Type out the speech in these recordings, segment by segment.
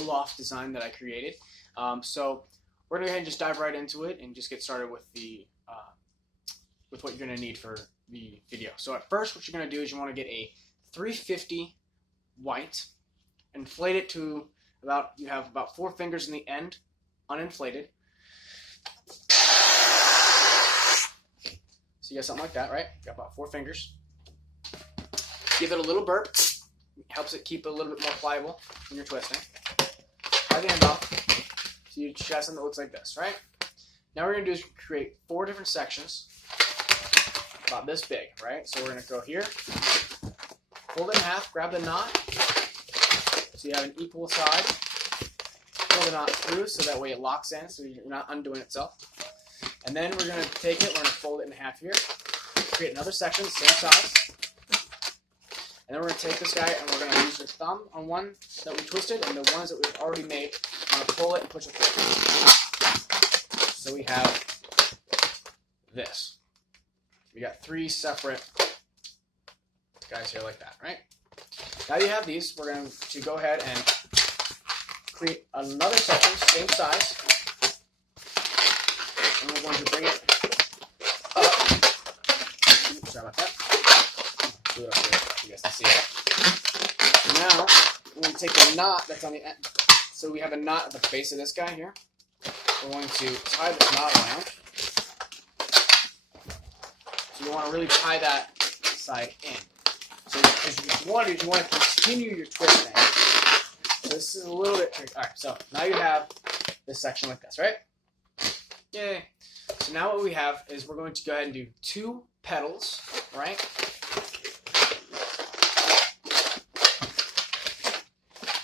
Olaf design that I created. So we're going to go ahead and just dive right into it and just get started with the with what you're going to need for the video. So at first, what you're going to do is you want to get a 350 white, inflate it to about, you have about 4 fingers in the end, uninflated. So you got something like that, right? You got about 4 fingers. Give it a little burp. It helps it keep it a little bit more pliable when you're twisting. Tie the end off. So you should have something that looks like this, right? Now what we're going to do is create 4 different sections about this big, right? So we're going to go here, fold it in half, grab the knot, so you have an equal side. Pull the knot through so that way it locks in, so you're not undoing itself. And then we're going to take it, we're going to fold it in half here, create another section, same size. And then we're going to take this guy and we're going to use your thumb on one that we twisted and the ones that we've already made. I'm going to pull it and push it through. So we have this. We got 3 separate guys here like that, right? Now you have these, we're going to go ahead and create another section, same size. And we're going to bring it up. Sorry about that. Do it up here so you guys can see it. Now, we're going to take the knot that's on the end. So we have a knot at the base of this guy here. We're going to tie this knot around. So you want to really tie that side in. So what you want to do is you want to continue your twisting. So this is a little bit tricky. Alright, so now you have this section like this, right? Yay. So now what we have is we're going to go ahead and do 2 petals, right?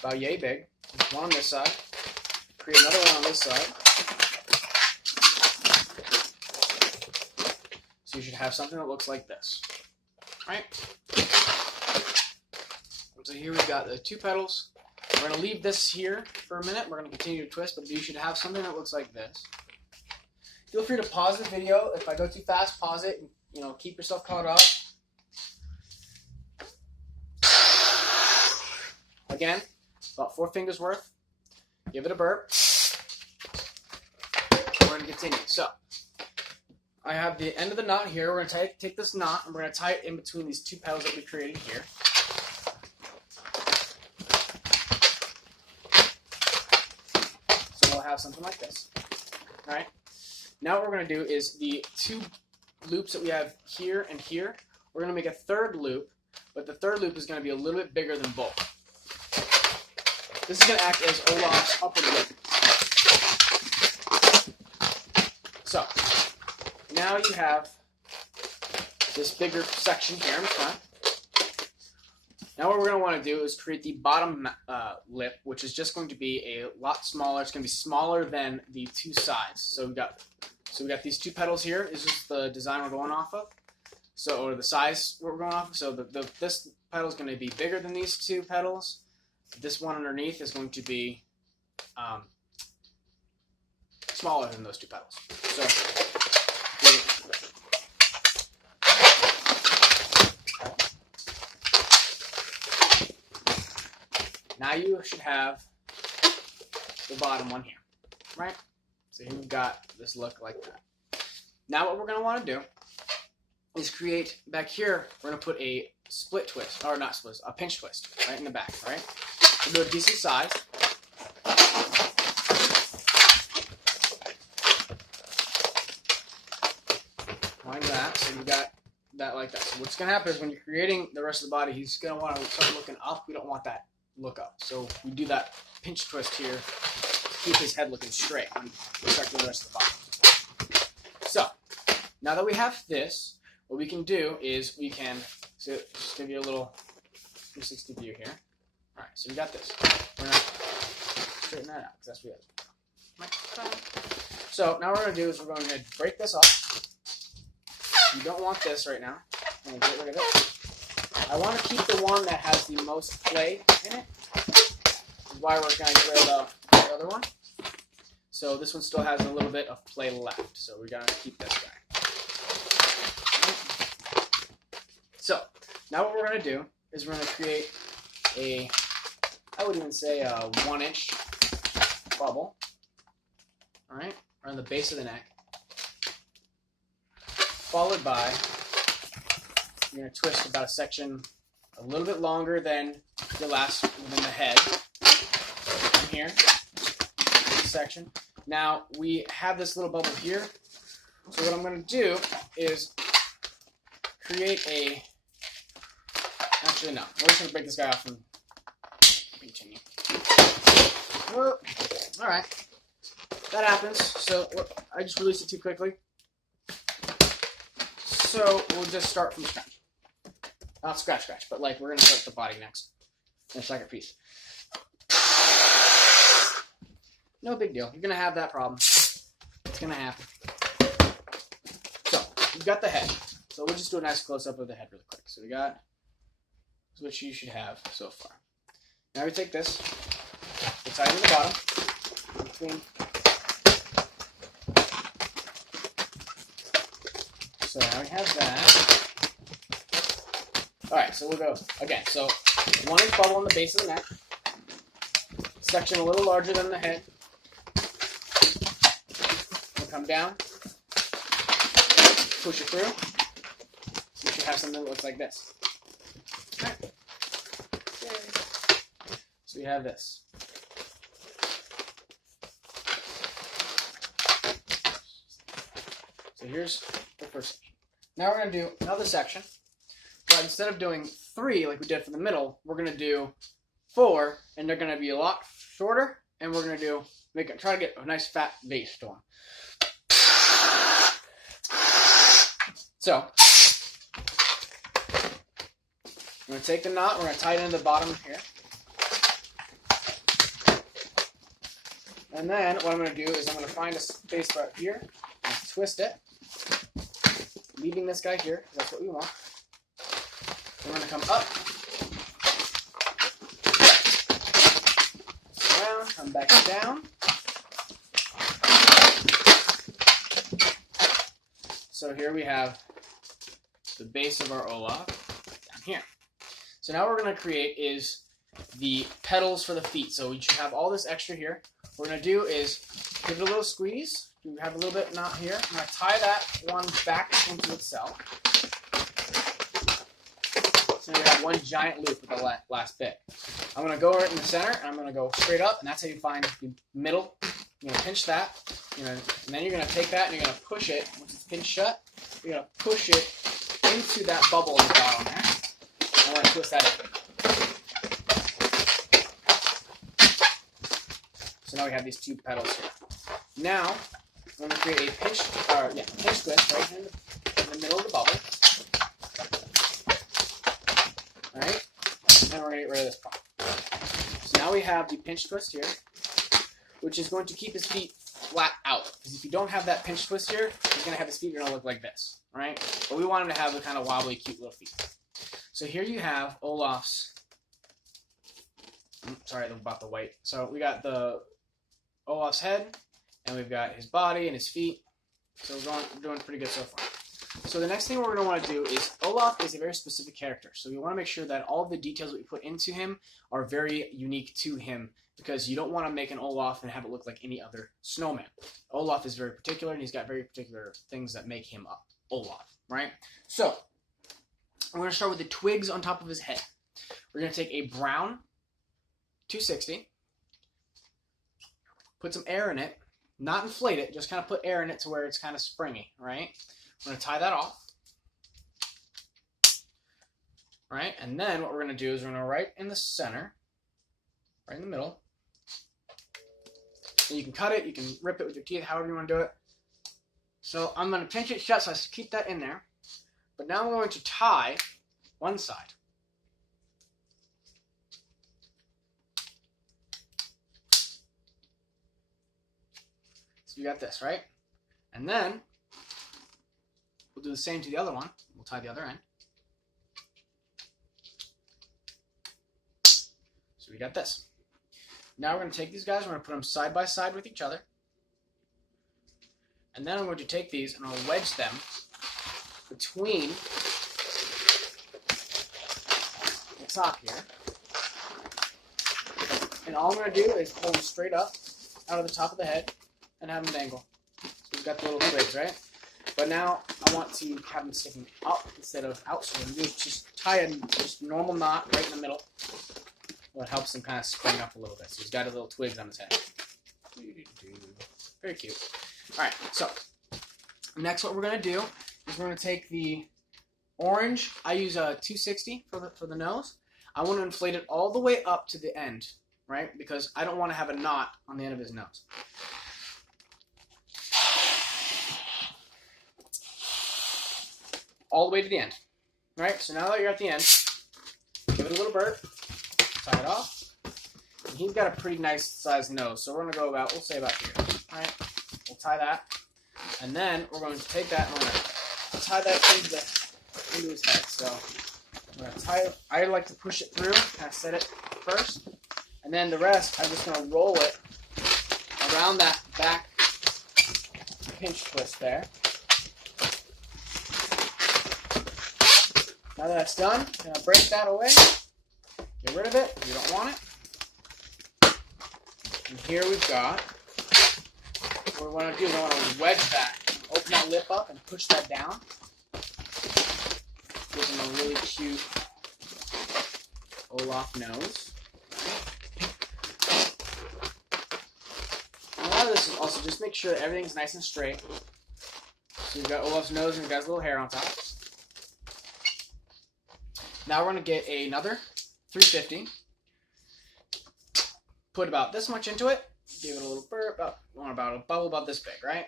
About yay big. One on this side. Create another one on this side. So you should have something that looks like this, right? So here we've got the 2 petals. We're going to leave this here for a minute. We're going to continue to twist, but you should have something that looks like this. Feel free to pause the video. If I go too fast, pause it. And, keep yourself caught up. Again, about 4 fingers worth. Give it a burp. We're going to continue. So, I have the end of the knot here. We're going to take this knot and we're going to tie it in between these 2 petals that we created here. So we'll have something like this. All right. Now what we're going to do is the 2 loops that we have here and here, we're going to make a 3rd loop, but the 3rd loop is going to be a little bit bigger than both. This is going to act as Olaf's upper loop. So, now you have this bigger section here in front. Now what we're going to want to do is create the bottom lip, which is just going to be a lot smaller. It's going to be smaller than the 2 sides. So we got these 2 petals here. This is the design we're going off of. So, or the size we're going off of. So this petal is going to be bigger than these 2 petals. This one underneath is going to be smaller than those 2 petals. So now you should have the bottom one here, right? So here we've got this look like that. Now what we're going to want to do is create, back here, we're going to put a split twist, or not split, a pinch twist, right in the back, right? We'll do a decent size. Like that, so you got that like that. So what's going to happen is when you're creating the rest of the body, he's going to want to start looking up. We don't want that look up. So we do that pinch twist here to keep his head looking straight and protect the rest of the body. So now that we have this, what we can do is we can, so just give you a little 360 view here. All right, so we got this. We're going to straighten that out because that's what we have. So now what we're going to do is we're going to break this off. You don't want this right now. I'm going to get rid of it. I want to keep the one that has the most play in it. This is why we're going to get rid of the other one. So this one still has a little bit of play left. So we're going to keep this guy. So now what we're going to do is we're going to create a I would even say a 1-inch bubble, all right, around the base of the neck, followed by, you're going to twist about a section a little bit longer than the head, from here, this section. Now, we have this little bubble here, so what I'm going to do is create a, actually no, we're just going to break this guy off and continue. Whoa. All right, that happens, so I just released it too quickly. So we'll just start from scratch. Not scratch, but like we're going to start the body next, in the second piece. No big deal. You're going to have that problem. It's going to happen. So, we've got the head. So we'll just do a nice close-up of the head really quick. So we got what you should have so far. Now we take this, the side and the bottom, between. So now we have that. Alright, so we'll go again. So 1-inch bubble on the base of the neck. Section a little larger than the head. We'll come down. Push it through. You should have something that looks like this. Alright. So we have this. So here's the first section. Now we're going to do another section, but instead of doing 3 like we did for the middle, we're going to do 4, and they're going to be a lot shorter, and we're going to try to get a nice fat base to them. So, we're going to take the knot, we're going to tie it into the bottom here. And then what I'm going to do is I'm going to find a space right here, and twist it, leaving this guy here, because that's what we want. We're going to come up, around, come back down. So here we have the base of our Olaf down here. So now what we're going to create is the petals for the feet. So we should have all this extra here. What we're going to do is give it a little squeeze. We have a little bit knot here. I'm going to tie that one back into itself. So you have one giant loop with the last bit. I'm going to go right in the center, and I'm going to go straight up, and that's how you find the middle. You're going to pinch that, and then you're going to take that and you're going to push it. Once it's pinched shut, you're going to push it into that bubble in the bottom there. And we're going to twist that in. So now we have these 2 petals here. Now, I'm going to create a pinch twist right in the middle of the bubble. Alright? And we're going to get rid of this part. So now we have the pinch twist here, which is going to keep his feet flat out. Because if you don't have that pinch twist here, he's going to have his feet going to look like this. Alright? But we want him to have the kind of wobbly, cute little feet. So here you have Olaf's. Sorry about the white. So we got the Olaf's head, and we've got his body and his feet. So we're doing pretty good so far. So the next thing we're going to want to do is, Olaf is a very specific character. So we want to make sure that all of the details that we put into him are very unique to him, because you don't want to make an Olaf and have it look like any other snowman. Olaf is very particular, and he's got very particular things that make him up. Olaf, right? So we're going to start with the twigs on top of his head. We're going to take a brown 260, put some air in it, not inflate it, just kind of put air in it to where it's kind of springy, right? We're going to tie that off, right? And then what we're going to do is we're going to right in the center, right in the middle. So you can cut it, you can rip it with your teeth, however you want to do it. So I'm going to pinch it shut so I keep that in there. But now I'm going to tie one side. So you got this, right? And then we'll do the same to the other one. We'll tie the other end. So we got this. Now we're going to take these guys, we're going to put them side by side with each other. And then I'm going to take these and I'll wedge them between the top here. And all I'm going to do is pull him straight up out of the top of the head and have him dangle. So we've got the little twigs, right? But now I want to have him sticking up instead of out. So what I'm going to do is just tie a just normal knot right in the middle. What helps him kind of spring up a little bit. So he's got a little twigs on his head. Very cute. Alright, so next what we're going to do is we're going to take the orange. I use a 260 for the nose. I want to inflate it all the way up to the end, right? Because I don't want to have a knot on the end of his nose. All the way to the end, right? So now that you're at the end, give it a little burp, tie it off. And he's got a pretty nice sized nose, so we're going to go about, we'll say about here, all right? We'll tie that, and then we're going to take that and we're going to tie that into his head. So I'm going to tie it. I like to push it through, kind of set it first, and then the rest, I'm just going to roll it around that back pinch twist there. Now that that's done, I'm going to break that away, get rid of it, you don't want it. And here we've got, what we want to do is I want to wedge that, open that lip up and push that down. Give him a really cute Olaf nose. And a lot of this is also just make sure that everything's nice and straight. So you've got Olaf's nose and you've got his little hair on top. Now we're going to get another 350. Put about this much into it. Give it a little burp. About a bubble about this big, right?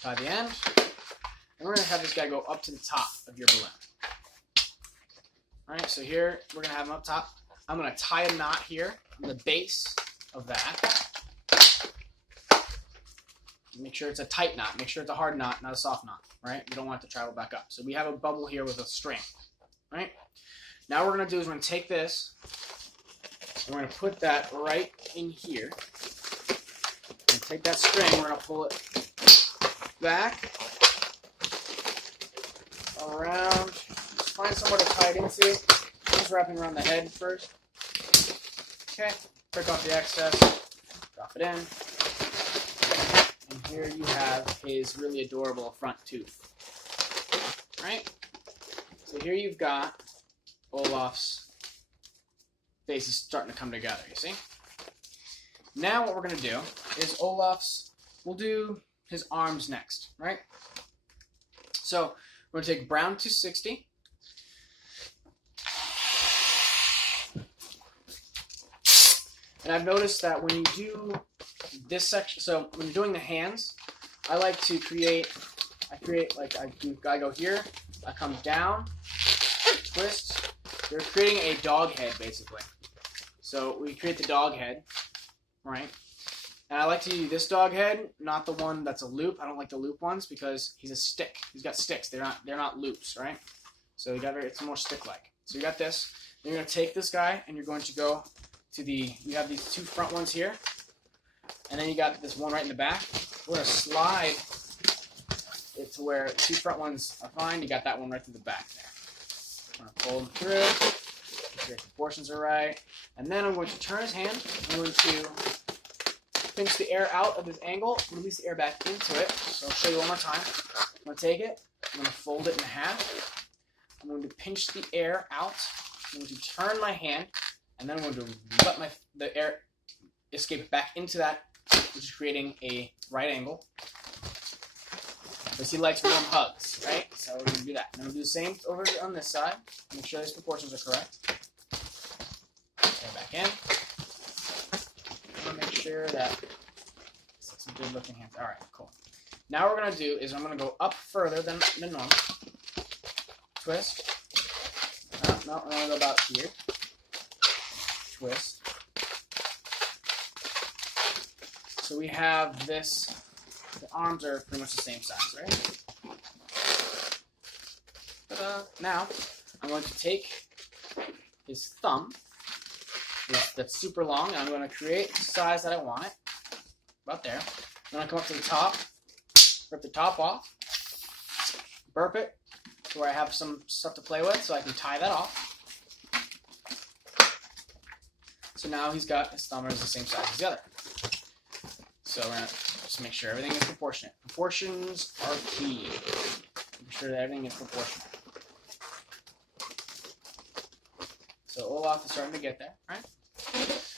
Tie the end. And we're going to have this guy go up to the top of your balloon. Alright, so here we're going to have him up top. I'm going to tie a knot here on the base of that. Make sure it's a tight knot. Make sure it's a hard knot, not a soft knot. Right? We don't want it to travel back up. So we have a bubble here with a string. Right? Now what we're going to do is we're going to take this, and we're going to put that right in here. And take that string, we're going to pull it back, around, just find somewhere to tie it into. Just wrapping around the head first. Okay, break off the excess, drop it in. And here you have his really adorable front tooth. Right? So here you've got Olaf's face is starting to come together, you see? Now what we're going to do is we'll do his arms next, right? So we're going to take brown 260. And I've noticed that when you do this section, so when you're doing the hands, I like to I go here, I come down, twist. You're creating a dog head, basically. So we create the dog head, right? And I like to use this dog head, not the one that's a loop. I don't like the loop ones because he's a stick. He's got sticks. They're not loops, right? So it's more stick-like. So you got this. Then you're going to take this guy and you're going to go to you have these two front ones here. And then you got this one right in the back. We're going to slide it to where two front ones are fine. You got that one right through the back there. I'm going to pull them through, make sure the proportions are right, and then I'm going to turn his hand. I'm going to pinch the air out of his angle, release the air back into it. So I'll show you one more time. I'm going to take it, I'm going to fold it in half. I'm going to pinch the air out. I'm going to turn my hand, and then I'm going to let the air escape back into that, which is creating a right angle. Because he likes warm hugs, right? So we're going to do that. And we'll do the same over on this side. Make sure these proportions are correct. Go back in. I'm going to make sure that it's some good looking hands. Alright, cool. Now what we're going to do is I'm going to go up further than normal. Twist. No, we're going to go about here. Twist. So we have this. The arms are pretty much the same size, right? Ta-da. Now, I'm going to take his thumb, that's super long, and I'm going to create the size that I want it, about there. I'm going to come up to the top, rip the top off, burp it to where I have some stuff to play with so I can tie that off. So now he's got his thumb is the same size as the other. So we're going to just make sure everything is proportionate. Proportions are key. Make sure that everything is proportionate. So Olaf is starting to get there, right?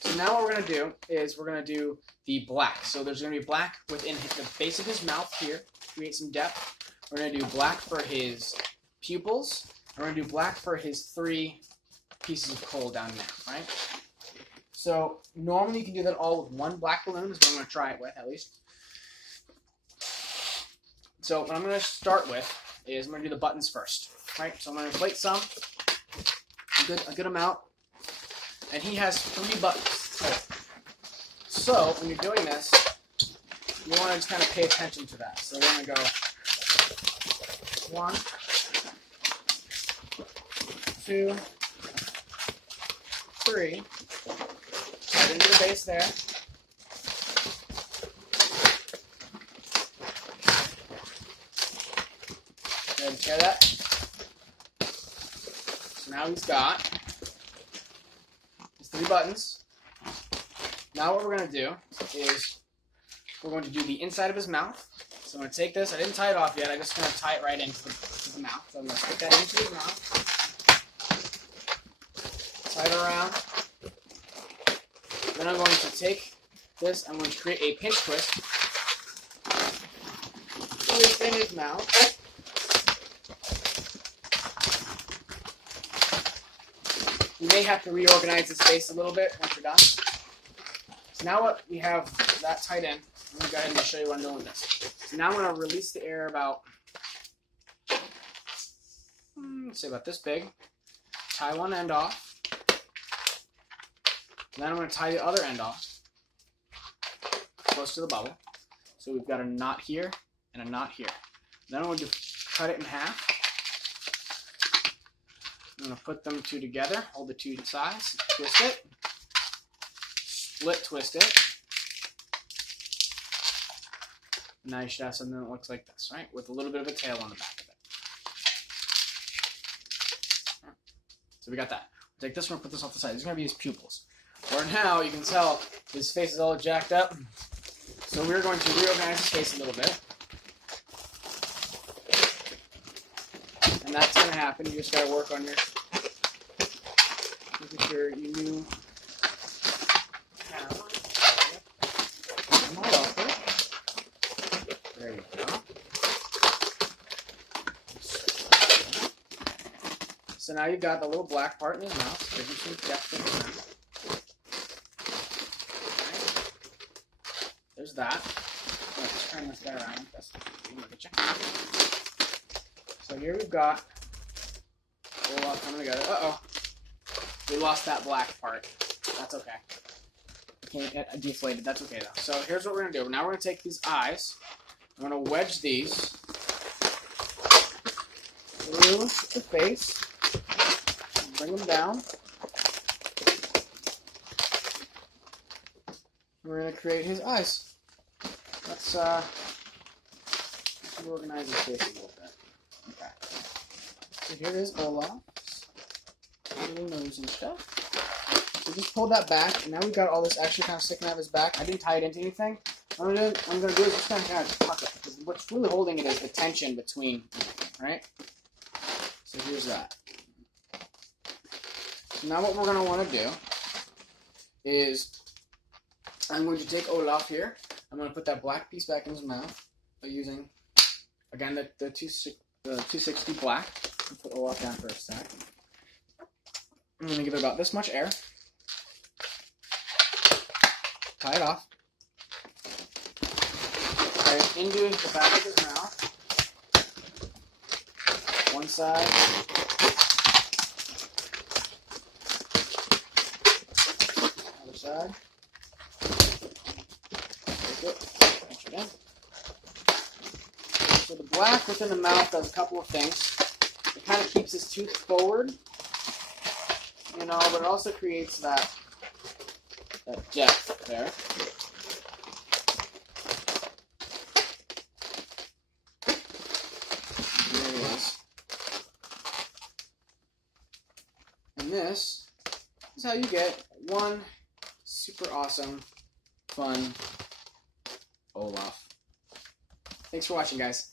So now what we're going to do is we're going to do the black. So there's going to be black within the base of his mouth here, create some depth. We're going to do black for his pupils, and we're going to do black for his 3 pieces of coal down there, right? So normally you can do that all with 1 black balloon, is what I'm going to try it with at least. So what I'm going to start with is I'm going to do the buttons first, right? So I'm going to inflate some, a good amount, and he has 3 buttons. So when you're doing this, you want to just kind of pay attention to that. So we're going to go 1, 2, 3. Right into the base there. Go ahead and tear that. So now he's got his 3 buttons. Now what we're going to do is we're going to do the inside of his mouth. So I'm going to take this. I didn't tie it off yet. I'm just going to tie it right into the mouth. So I'm going to stick that into his mouth. Tie it around. Then I'm going to take this. I'm going to create a pinch twist within his mouth. You may have to reorganize his face a little bit once you're done. So now what we have that tied in, I'm going to go ahead and show you what I'm doing with this. So now I'm going to release the air about, let's say about this big. Tie one end off. And then I'm going to tie the other end off, close to the bubble. So we've got a knot here and a knot here. Then I'm going to cut it in half. I'm going to put them 2 together, hold the 2 sides, twist it, split twist it. And now you should have something that looks like this, right? With a little bit of a tail on the back of it. So we got that. We'll take this one and put this off the side. These are going to be his pupils. Or now you can tell his face is all jacked up. So we're going to reorganize his face a little bit. And that's going to happen. You just got to work on your, making sure you knew. There you go. So now you've got the little black part in his mouth. Give him some depth in his mouth. There's that. Let's turn this guy around. That's look at you. So here we've got Olaf coming together. Uh-oh. We lost that black part. That's okay. Can't get deflated. That's okay though. So here's what we're gonna do. Now we're gonna take these eyes. I'm gonna wedge these through the face. Bring them down. We're gonna create his eyes. Let's reorganize his face a little bit. Okay. So here is Olaf's little nose and stuff. So just pull that back, and now we've got all this actually kind of sticking out of his back. I didn't tie it into anything. What I'm gonna do is just kind of tuck it, because what's really holding it is the tension between, right? So here's that. So now what we're gonna want to do is I'm going to take Olaf here. I'm going to put that black piece back in his mouth by using, again, the 260 black. I'll put Olaf down for a sec. I'm going to give it about this much air. Tie it off. Tie it into the back of his mouth. One side. Other side. So the black within the mouth does a couple of things. It kind of keeps his tooth forward, you know, but it also creates that depth there. There it is. And this is how you get one super awesome, fun Olaf. Thanks for watching, guys.